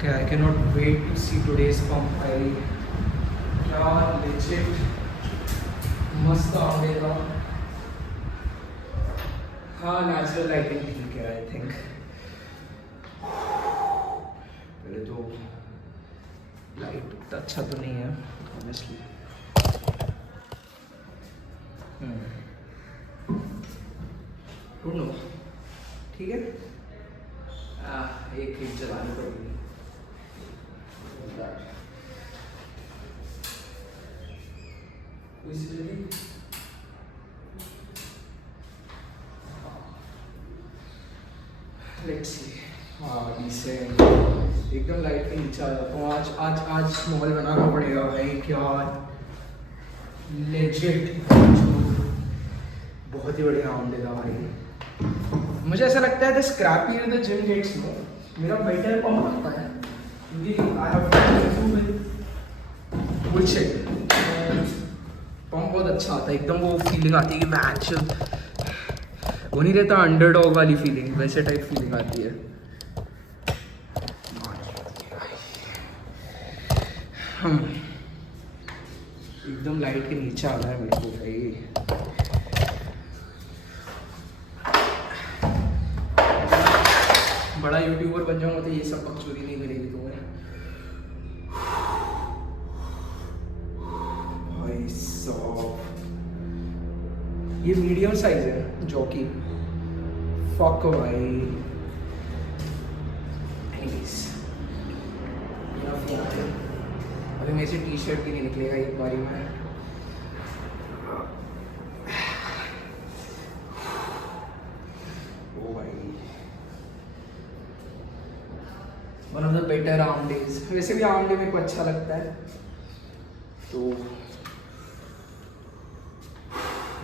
Okay, I cannot wait to see today's pump. भाई क्या legit मस्त आउंडेगा. हाँ नेचुरल लाइटिंग ठीक है आई थिंक. पहले तो लाइट अच्छा तो नहीं है ऑनेस्टली. ढूंढो ठीक है. एक हिट चलानी पड़ेगी. Let's see. हाँ डिसेंट. एकदम लाइट के नीचे आ जाता हूँ. आज आज आज स्मॉल बनाना पड़ेगा भाई. क्या लेजिट बहुत ही बढ़िया राउंड देगा भाई. मुझे ऐसा लगता है the scrappier the gym gets no मेरा बेटर पंप आता है क्योंकि I have to with bullshit. Pump बहुत अच्छा आता है. एकदम वो फीलिंग आती है कि मैं एक्चुअल वो नहीं रहता अंडरडॉग वाली फीलिंग. वैसे टाइप फीलिंग आती है. एकदम लाइट के नीचे आ रहा है मेरे को भाई. बड़ा यूट्यूबर बन जाऊंगा तो ये सब बकचोदी नहीं मिलेगी तुम्हें भाई साहब. ये मीडियम साइज है जॉकी. फक भाई. अभी मेरे से टी शर्ट भी नहीं निकलेगा एक बारी में. ओ भाई one of the better arm days. वैसे भी आर्म डे मेरे को अच्छा लगता है तो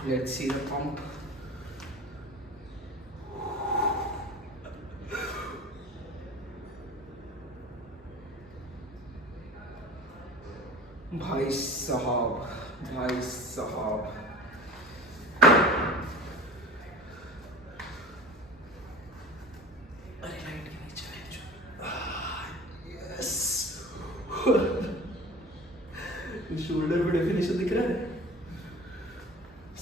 लेट्स सी द पंप. भाई साहब भाई साहब. अरे लाइट के नीचे है. यस. शोल्डर पे डेफिनेशन दिख रहा है.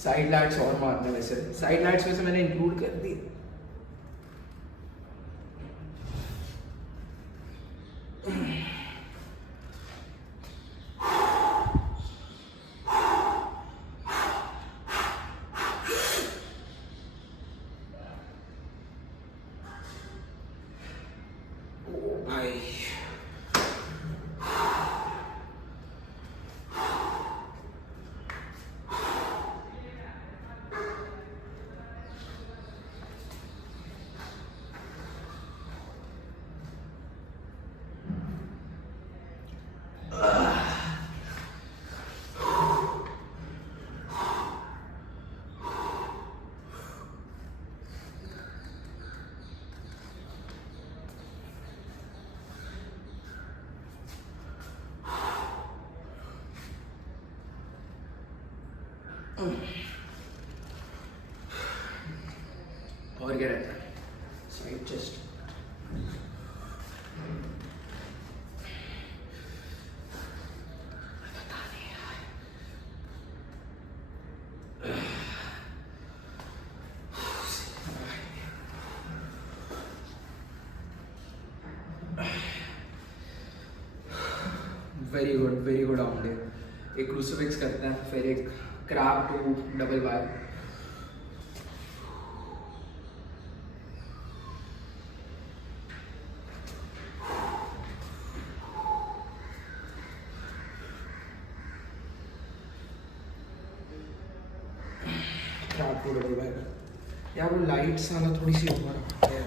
साइड लैट्स और मारने. वैसे साइड लैट्स में से मैंने इंक्लूड कर दी. भाई और क्या रहता है. Side chest. Very good out day. एक क्रूसिफिक्स करते हैं फिर एक crab to double bar. Crab to double bar. यार वो लाइट्स आना थोड़ी सी ऊपर है.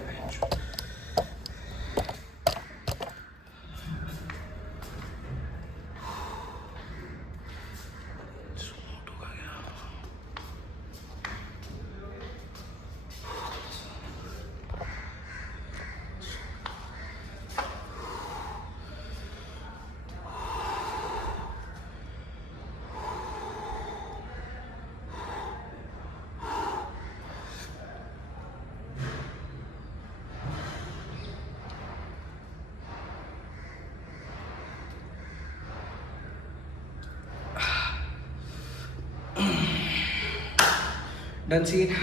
Done scene.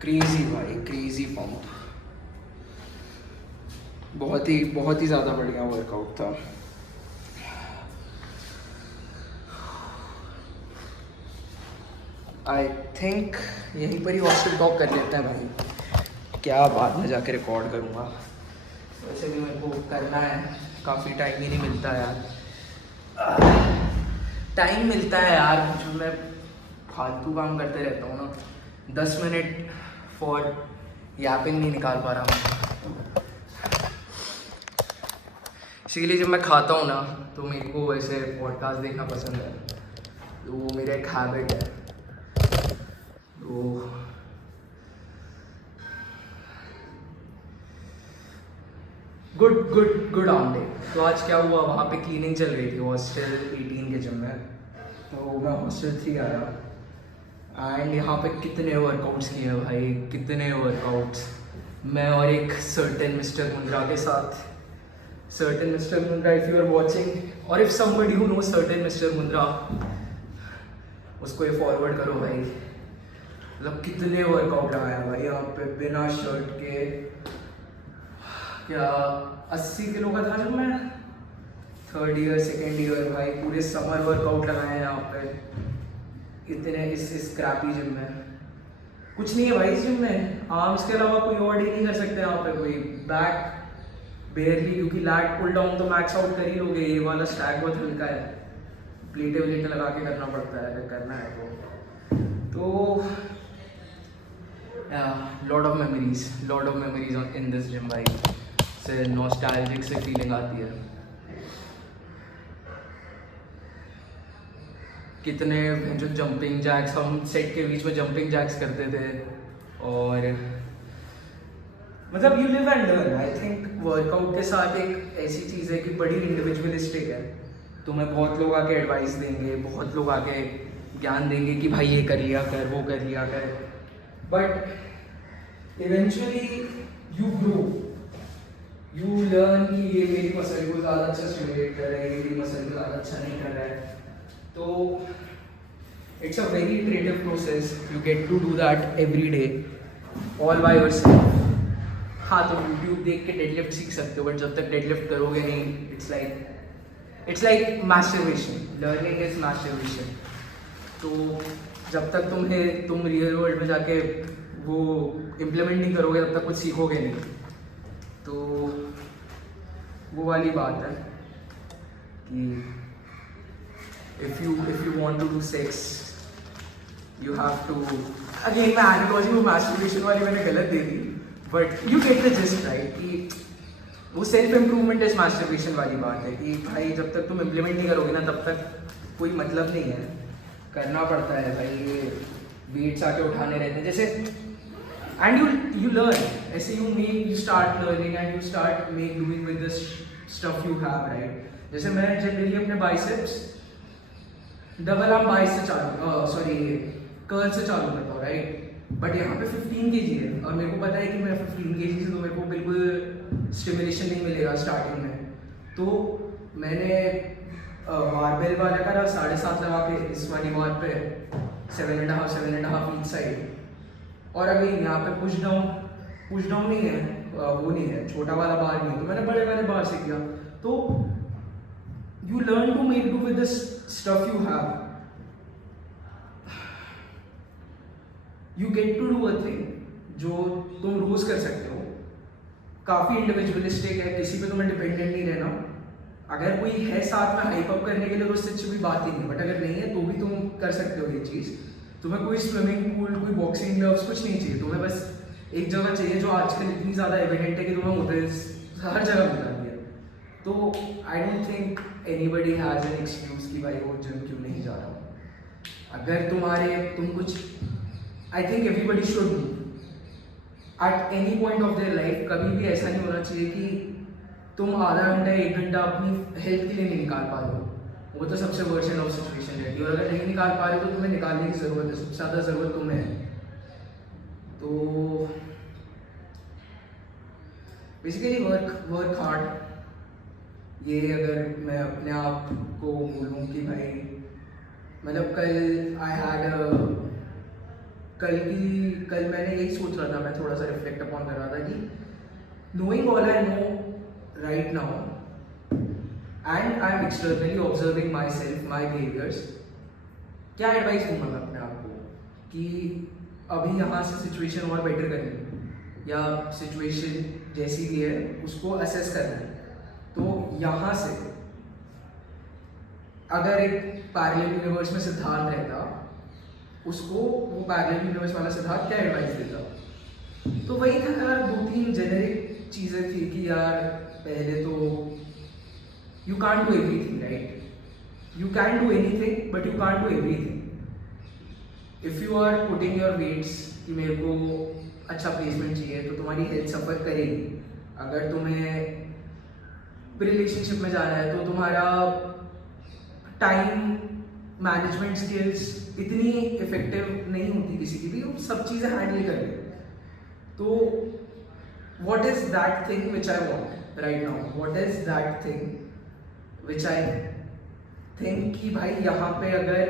क्रेजी भाई, क्रेजी पंप, बहुत ही ज़्यादा बढ़िया वर्कआउट था। आई थिंक यहीं पर ही हॉस्टल टॉक कर लेते हैं भाई, क्या बाद में जाके रिकॉर्ड करूँगा। वैसे भी मेरे को करना है, काफ़ी टाइम ही नहीं मिलता यार। टाइम मिलता है यार, जो मैं फालतू काम करते रहता हूँ ना, 10 मिनट फॉर यापिंग नहीं निकाल पा रहा हूँ। इसीलिए जब मैं खाता हूँ ना तो मेरे को ऐसे पॉडकास्ट देखना पसंद है, तो वो मेरा एक हैबिट है। तो गुड ऑन डे। तो आज क्या हुआ, वहाँ पे क्लीनिंग चल रही थी हॉस्टल 18 के जिम में। तो मैं हॉस्टल 3 आया एंड यहाँ पे कितने वर्कआउट्स किए भाई, कितने वर्कआउट्स। मैं और एक सर्टेन मिस्टर मुंद्रा के साथ। Certain mister Mundra, if you are watching और if somebody who know certain mister Mundra, उसको ये फॉरवर्ड करो भाई। मतलब कितने वर्कआउट लगाया भाई यहाँ पे बिना शर्ट के। क्या 80 किलो का था जब मैं 3rd ईयर 2nd ईयर भाई, पूरे समर वर्कआउट लगाए हैं यहाँ पे इतने इस स्क्रैपी जिम में। कुछ नहीं है भाई इस जिम में, आर्म्स के अलावा कोई और डे नहीं कर सकते यहाँ पे कोई। बैक बेयरली, क्योंकि लैट पुल डाउन तो मैक्स आउट कर ही लोगे, ये वाला स्टैक बहुत हल्का है, प्लेटें व्लेटें लगा के करना पड़ता है अगर करना है तो lot of memories in this gym भाई। से नॉस्टैल्जिक से फीलिंग आती है। कितने जो जंपिंग जैक्स, हम सेट के बीच में जंपिंग जैक्स करते थे। और मतलब you live and learn. I think workout के साथ एक ऐसी चीज़ है कि बड़ी इंडिविजुअलिस्टिक है। तुम्हें बहुत लोग आके एडवाइस देंगे, बहुत लोग आके ज्ञान देंगे कि भाई ये कर लिया कर, वो कर लिया कर, but eventually you grow, you learn कि ये मेरी मसल को ज़्यादा अच्छा स्टिमुलेट कर रहा है, ये मेरी मसल को ज़्यादा अच्छा नहीं कर रहा है। तो it's a very iterative process, you get to do that every day all by yourself. हाँ, तो यूट्यूब देख के डेडलिफ्ट सीख सकते हो, बट जब तक डेडलिफ्ट करोगे नहीं, it's like masturbation. Learning is masturbation. तो जब तक तुम रियल वर्ल्ड में जाके वो इम्प्लीमेंट नहीं करोगे, तब तक कुछ सीखोगे नहीं। तो वो वाली बात है कि if you want to do sex, you have to, again मैं एनालॉजी वो masturbation वाली मैंने गलत दे दी, but you get the gist right कि वो सेल्फ इम्प्रूवमेंट इज मास्टरबेशन वाली बात है कि भाई जब तक तुम इम्प्लीमेंट नहीं करोगे ना, तब तक कोई मतलब नहीं है। करना पड़ता है भाई, ये वेट्स आके उठाने रहते हैं जैसे, एंड you learn, ऐसे you start learning and you start doing with this stuff you have, right? जैसे मैं जनरली अपने बाइसेप्स डबल आर्म बाइस से कर्ल से चालू करता हूँ, राइट? बट यहाँ पे 15 kg है और मेरे को पता है कि मैं 15 kg से तो मेरे को बिल्कुल स्टिमुलेशन नहीं मिलेगा स्टार्टिंग में। तो मैंने बारबेल वाला करा 7.5 लगा के इस वाली बार पे 7.5 ईच साइड, और अभी यहाँ पे पुश डाउन नहीं है, वो नहीं है, छोटा वाला बार नहीं है, तो मैंने बड़े वाले बार से किया। तो you learn to make do with this stuff you have. You get to do a thing जो तुम रोज कर सकते हो। काफी इंडिविजुअलिस्टिक है, किसी पे तुम्हें डिपेंडेंट नहीं रहना। अगर कोई है साथ में हाइप अप करने के लिए तो उससे अच्छी कोई बात ही नहीं, बट अगर नहीं है तो भी तुम कर सकते हो ये चीज़। तुम्हें कोई स्विमिंग पूल, कोई बॉक्सिंग ग्लव्स कुछ नहीं चाहिए, तुम्हें बस एक जगह चाहिए जो आजकल इतनी ज़्यादा एविडेंट है कि तुम्हें उधर हर जगह मिलता है। तो I don't think anybody has an excuse कि भाई वो जिम क्यों नहीं जा रहा। अगर तुम कुछ, I think everybody should at any point of their life, कभी भी ऐसा नहीं होना चाहिए कि तुम आधा घंटा 1 घंटा अपनी हेल्थ के लिए नहीं निकाल पा रहे हो। वो तो सबसे वर्स्ट ऑफ सिचुएशन रहती है, और अगर नहीं निकाल पा रहे हो तो तुम्हें निकालने की ज़रूरत है, सबसे ज़्यादा ज़रूरत तुम्हें है। तो बेसिकली वर्क हार्ड। ये अगर मैं अपने आप को बोलूँ कि भाई मतलब कल मैंने यही सोच रहा था, मैं थोड़ा सा रिफ्लेक्ट अपॉन कर रहा था कि knowing all I know right now and I am externally observing my self, my behaviours, क्या एडवाइस दूंगा मैं अपने आप को कि अभी यहाँ से सिचुएशन और बेटर करनी है या सिचुएशन जैसी भी है उसको असेस करना है। तो यहाँ से अगर एक पैरेलल यूनिवर्स में सिद्धार्थ रहता, उसको वो पैरेलल यूनिवर्स वाला सिद्धार्थ क्या एडवाइस देता? तो वही था यार, 2-3 जेनेरिक चीज़ें थी कि यार पहले तो you can't do everything, right? You can do anything but you can't do everything. If you are putting your weights कि मेरे को अच्छा प्लेसमेंट चाहिए तो तुम्हारी हेल्थ सफ़र करेगी। अगर तुम्हें रिलेशनशिप में जाना है तो तुम्हारा टाइम मैनेजमेंट स्किल्स इतनी इफेक्टिव नहीं होती किसी की भी, वो सब चीज़ें हैंडल कर ले। तो what is that thing which I want right now? What is that thing which I think कि भाई यहाँ पे अगर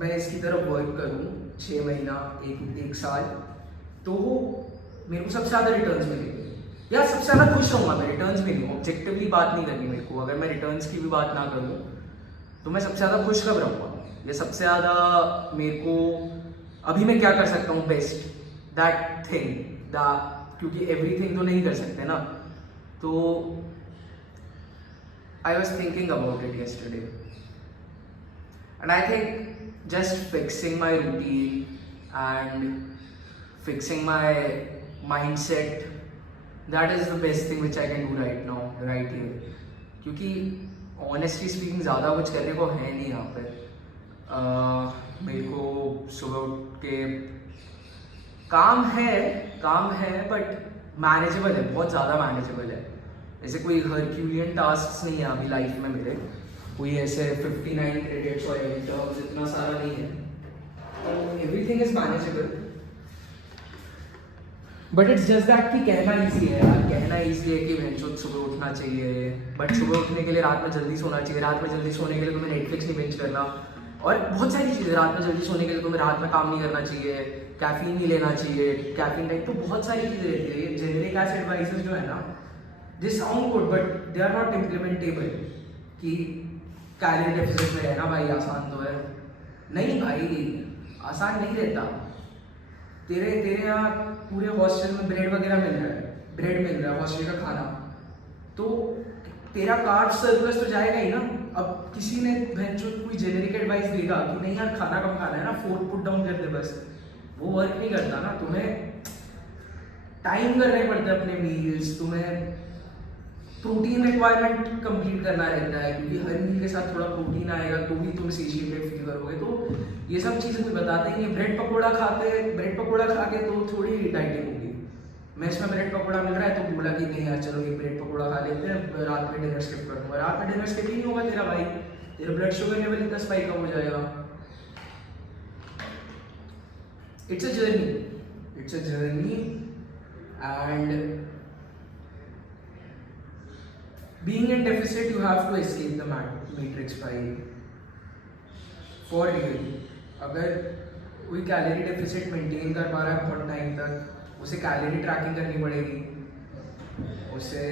मैं इसकी तरफ वर्क करूँ 6 महीना, एक साल, तो मेरे को सबसे ज़्यादा रिटर्न्स मिलेंगे या सबसे ज़्यादा खुश रहूँगा मैं रिटर्न्स में। नहीं, ऑब्जेक्टिवली बात नहीं करनी मेरे को। अगर मैं रिटर्न्स की भी बात ना करूँ तो मैं सबसे ज़्यादा खुश कब रहूँगा या सबसे ज़्यादा मेरे को अभी मैं क्या कर सकता हूँ बेस्ट, दैट थिंग द, क्योंकि एवरीथिंग तो नहीं कर सकते ना। तो I was thinking about it yesterday and I think just fixing my routine and fixing my mindset, that is the best thing which I can do right now, right here. क्योंकि honestly speaking ज़्यादा कुछ करने को है नहीं यहाँ पे। मेरे को सुबह उठ के काम है बट मैनेजेबल है, बहुत ज़्यादा मैनेजेबल है। ऐसे कोई हरक्यूलियन टास्क नहीं है अभी लाइफ में मेरे, कोई ऐसे 59 क्रेडिट्स और टर्म्स इतना सारा नहीं है। तो everything is manageable, but it's just that कि कहना ईजी है यार, कहना ईजी है कि भैंसो सुबह उठना चाहिए, बट सुबह उठने के लिए रात में जल्दी सोना चाहिए। रात में जल्दी सोने के लिए तुम्हें नेटफ्लिक्स नहीं बिंज करना और बहुत सारी चीज़ें। रात में जल्दी सोने के लिए तुम्हें रात में काम नहीं करना चाहिए, कैफीन नहीं लेना चाहिए, कैफीन टाइप तो बहुत सारी चीज़ें रहती है। ये जेनेरिक एस एडवाइसेस जो है ना, they sound good but they are not implementable. कि कैलोरी डेफिसिट में रहना भाई आसान तो है नहीं, भाई आसान नहीं रहता। तेरे यहाँ पूरे हॉस्टल में ब्रेड वगैरह मिल रहा है हॉस्टल का खाना, तो तेरा कार्ब सर्प्लस तो जाएगा ही ना। अब किसी ने जो कोई जेनेरिक एडवाइस देगा कि नहीं यार खाना कम खाना है ना, 4 पुट डाउन कर दे बस, वो वर्क नहीं करता ना। तुम्हें टाइम करने पड़ते अपने मील्स, तुम्हें प्रोटीन रिक्वायरमेंट कंप्लीट करना रहता है, क्योंकि हर मील के साथ थोड़ा प्रोटीन आएगा तो भी तुम सेटिस्फाइड फील करोगे। तो ये सब चीज़ें कोई बताते ही नहीं। ब्रेड पकौड़ा खा के तो थोड़ी डाइटिंग होगी। मेस में ब्रेड पकौड़ा मिल रहा है तो बोला कि नहीं यार चलो एक ब्रेड पकौड़ा खा लेते हैं, रात में डिनर स्किप कर दूँगा। रात में डिनर स्किप ही नहीं होगा तेरा भाई, तेरा ब्लड शुगर लेवल इतना स्पाइक हो जाएगा। It's a journey and being in deficit you have to escape the matrix by for real। अगर कोई कैलोरी डेफिसिट मेंटेन कर पा रहा है बहुत टाइम तक, उसे कैलोरी ट्रैकिंग करनी पड़ेगी, उसे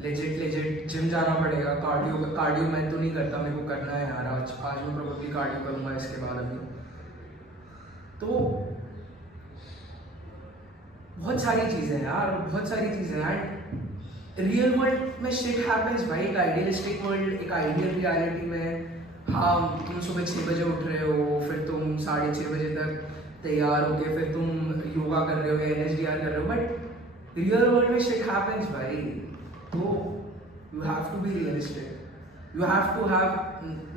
लेजिट जिम जाना पड़ेगा। कार्डियो मैं तो नहीं करता, मेरे को करना है यार। आज मैं प्रोबेबली कार्डियो करूँगा इसके बाद। अभी तो बहुत सारी चीज़ें हैं यार, बहुत सारी चीज़ें हैं। रियल वर्ल्ड में शिट हैपेंस भाई। एक आइडियलिस्टिक वर्ल्ड, एक आइडियल रियलिटी में हाँ तुम सुबह 6 बजे उठ रहे हो, फिर तुम 6:30 बजे तक तैयार हो गए, फिर तुम योगा कर रहे हो या NSDR कर रहे हो, बट रियल वर्ल्ड में शिट हैपेंस भाई। तो you have to be realistic, you have to have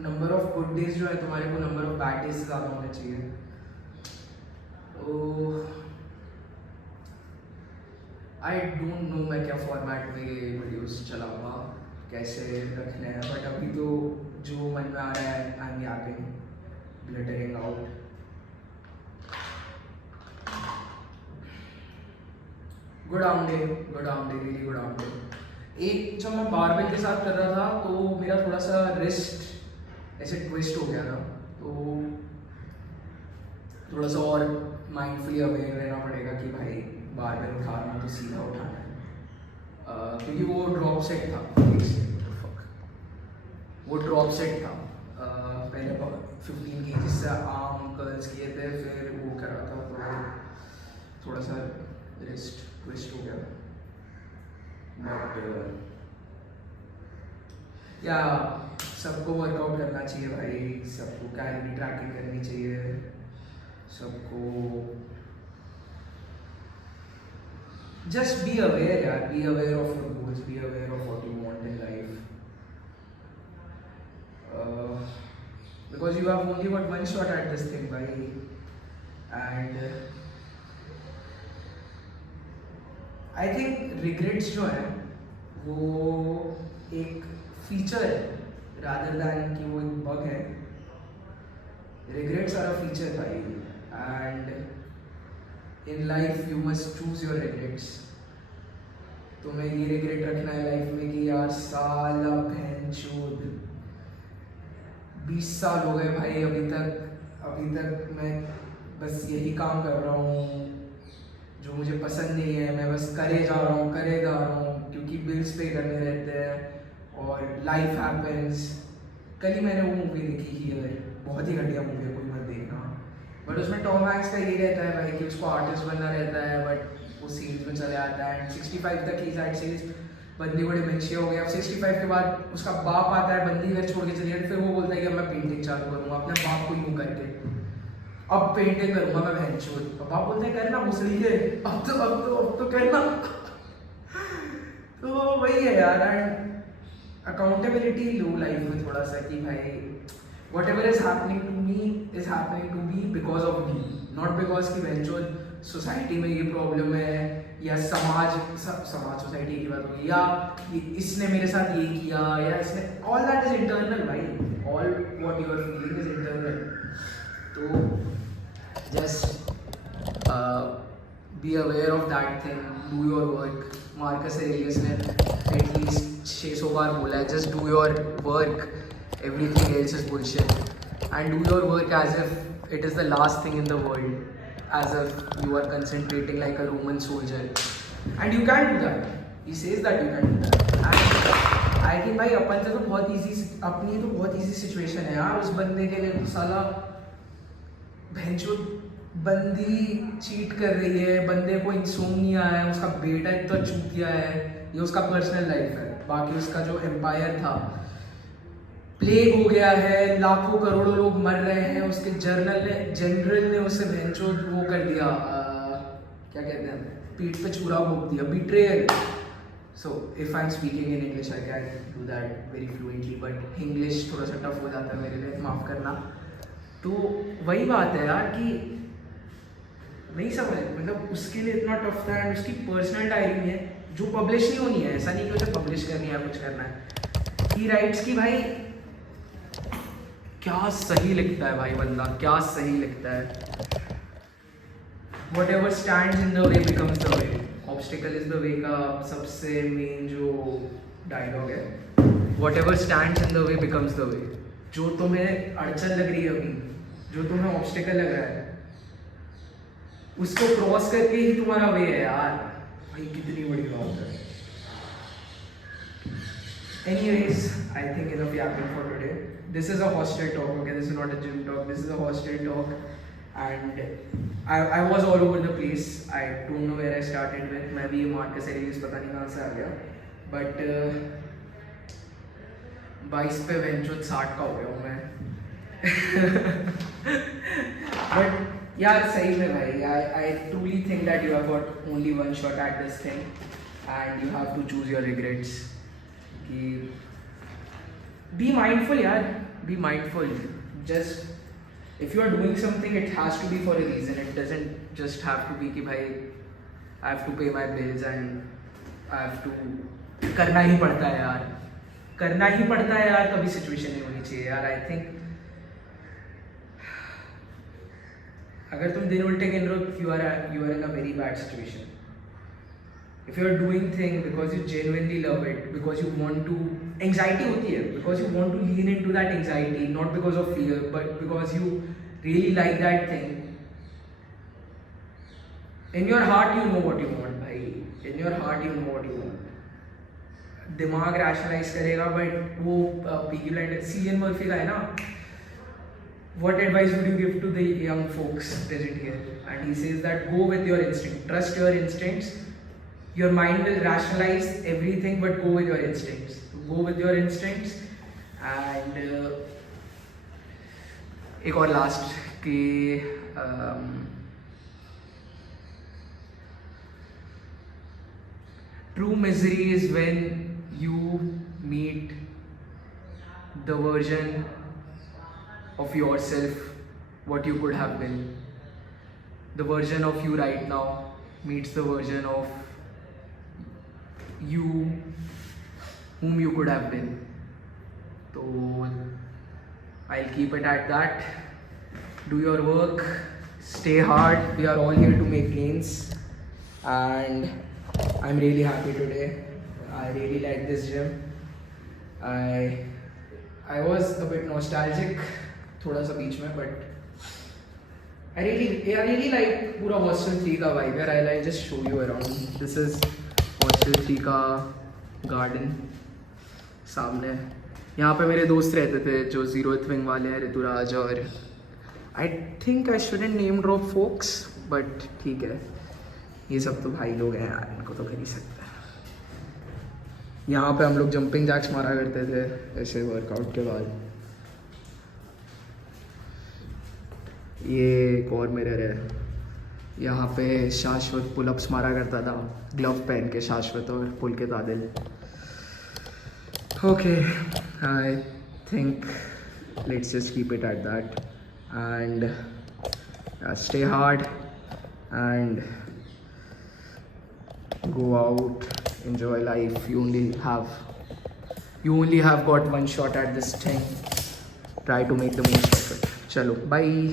number of good days जो है तुम्हारे को नंबर ऑफ बैड डेज से ज़्यादा होना चाहिए। तो आई डोंट नो मैं क्या फॉर्मेट में ये वीडियोस चलाऊँगा, कैसे रखने हैं, बट अभी तो जो मन में आ रहा है I am Yaping, glittering out. Good out day, really good out day. एक जब मैं बारबेल के साथ कर रहा था तो मेरा थोड़ा सा रिस्ट ऐसे ट्विस्ट हो गया था, तो थोड़ा सा और माइंडफुली अवेयर रहना पड़ेगा कि भाई बार बार उठाना तो सीधा उठाना है। क्योंकि वो ड्रॉप सेट था, वो ड्रॉप सेट था। पहले 15 kg से आर्म कर्ल्स किए थे, फिर वो कर रहा था तो थोड़ा सा रिस्ट ट्विस्ट हो गया। बट या सबको वर्कआउट करना चाहिए भाई, सबको कैलोरी ट्रैकिंग करनी चाहिए, सबको जस्ट बी अवेयर यार, B aware of your goals, B aware of what you want in life, because you have only got one shot at this thing भाई। एंड आई थिंक रिग्रेट्स जो है वो एक feature है rather than कि वो एक बग है। रिग्रेट्स आर अ फीचर भाई, and in life you must choose your regrets. तुम्हें ये रिग्रेट रखना है लाइफ में कि यार साला बहनचोद 20 साल हो गए भाई, अभी तक मैं बस यही काम कर रहा हूँ जो मुझे पसंद नहीं है, मैं बस करे जा रहा हूँ क्योंकि बिल्स पे करने रहते हैं और लाइफ हैपेंस। कल ही मैंने वो मूवी देखी हियर, बहुत ही घटिया मूवी है, कोई मत देखना। बट उसमें टॉम हैंक्स का ये रहता है भाई कि उसको आर्टिस्ट बनना रहता है, बट वो सीरीज में चले आता है। एंड 65 तक ही साइड सीरीज बंदी को डिमेंशिया हो गया। अब 65 के बाद उसका बाप आता है, बंदी घर छोड़ के चली जाती, फिर वो बोलता है कि अब मैं पेंटिंग चालू करूँगा अपने बाप को यूँ करके, अब पेंटिंग करूँगा मैं बहनचोद। पापा बोलते हैं करना मुसली के, अब तो करना। तो वही है यार। एंड अकाउंटेबिलिटी लो लाइफ में थोड़ा सा कि भाई whatever is happening to me is happening to me because of me, not because कि बहनचोद सोसाइटी में ये प्रॉब्लम है या समाज सोसाइटी की बात होगी या इसने मेरे साथ ये किया या इसने, ऑल दैट इज इंटरनल भाई, all what you are feeling is internal. तो just be aware of that thing, do your work. Marcus Aurelius ने एटलीस्ट 600 बार बोला है, just do your work, everything else is bullshit, and do your work as if it is the last thing in the world, as if you are concentrating like a Roman soldier, and you can do that. He says that you can do that. And I think भाई अपन से तो बहुत easy, अपनी तो बहुत easy situation है यार। उस बंदे के लिए तो साला भैंचो बंदी चीट कर रही है, बंदे को इंसोम्निया है, उसका बेटा इतना चूतिया है, ये उसका पर्सनल लाइफ है। बाकी उसका जो एम्पायर था प्लेग हो गया है, लाखों करोड़ों लोग मर रहे हैं, उसके जनरल ने उसे भैंचो वो कर दिया, क्या कहते हैं, पीठ पे छुरा भोंक दिया, betrayal. So if I am speaking in English I can do that very fluently, but English थोड़ा सा टफ हो जाता है मेरे लिए, माफ़ करना। तो वही बात है यार कि नहीं समझ, मतलब उसके लिए इतना टफ था। एंड उसकी पर्सनल डायरी में जो पब्लिश नहीं होनी है, ऐसा नहीं कि उसे पब्लिश करनी है, कुछ करना है, ही राइट्स की भाई क्या सही लिखता है भाई बंदा, क्या सही लिखता है। Whatever stands in the way becomes the way, obstacle is the way का सबसे मेन जो डायलॉग है, whatever stands in the way becomes the way। जो तुम्हें अड़चन लग रही है अभी, जो तुम्हें ऑब्स्टिकल लग रहा है, उसको क्रॉस करके ही तुम्हारा वे है यार। भाई कितनी बड़ी बात है। Anyways, I think enough yapping for today. This is a hostel talk, okay? This is not a gym talk. This is a hostel talk, and I was all over the place. I don't know where I started with. मैं भी Marcus एरेलियस पता नहीं कहाँ से आ गया, but 22 पे वेंचुअल 60 का हो गया हूँ मैं। But यार सही में भाई, I truly think that you have got only one shot at this thing, and you have to choose your regrets. कि be mindful यार, be mindful. Just if you are doing something, it has to be for a reason. It doesn't just have to be कि भाई I have to pay my bills and I have to, करना ही पड़ता है यार, करना ही पड़ता है यार, कभी सिचुएशन नहीं होनी चाहिए यार। आई थिंक अगर तुम दिन उल्टे गिन रहे हो, you are in a very bad situation. If you are doing things because you genuinely love it, because you want to anxiety होती है because you want to lean in to that anxiety, not because of fear but because you really like that thing. In your heart you know what you want भाई, in your heart you know what you want. दिमाग rationalise करेगा but वो peaky blinder सीएन Murphy का है ना, what advice would you give to the young folks present here? And he says that go with your instinct, trust your instincts. Your mind will rationalize everything but go with your instincts. Go with your instincts. And एक और last कि true misery is when you meet the version of yourself what you could have been. The version of you right now meets the version of you whom you could have been. So I'll keep it at that. Do your work, stay hard. We are all here to make gains, and I'm really happy today. I really like this gym. I was a bit nostalgic थोड़ा सा बीच में, but I really like पूरा hostel 3 का vibe है. I'll just show you around. This is hostel 3 का garden सामने. यहाँ पे मेरे दोस्त रहते थे जो 0th wing वाले हैं, ऋतुराज, और I think I shouldn't name drop folks, but ठीक है, ये सब तो भाई लोग हैं यार, इनको तो कर ही सकते हैं. यहाँ पे हम लोग जंपिंग जैक्स मारा करते थे ऐसे वर्कआउट के बाद. ये एक और मिरर है, यहाँ पे शाश्वत पुलअप्स मारा करता था ग्लव पहन के, शाश्वत और Pulkit Adil. Okay, I think let's just keep it at that and stay hard and go out, enjoy life. You only have got one shot at this thing. Try to make the most of it. Chalo, bye.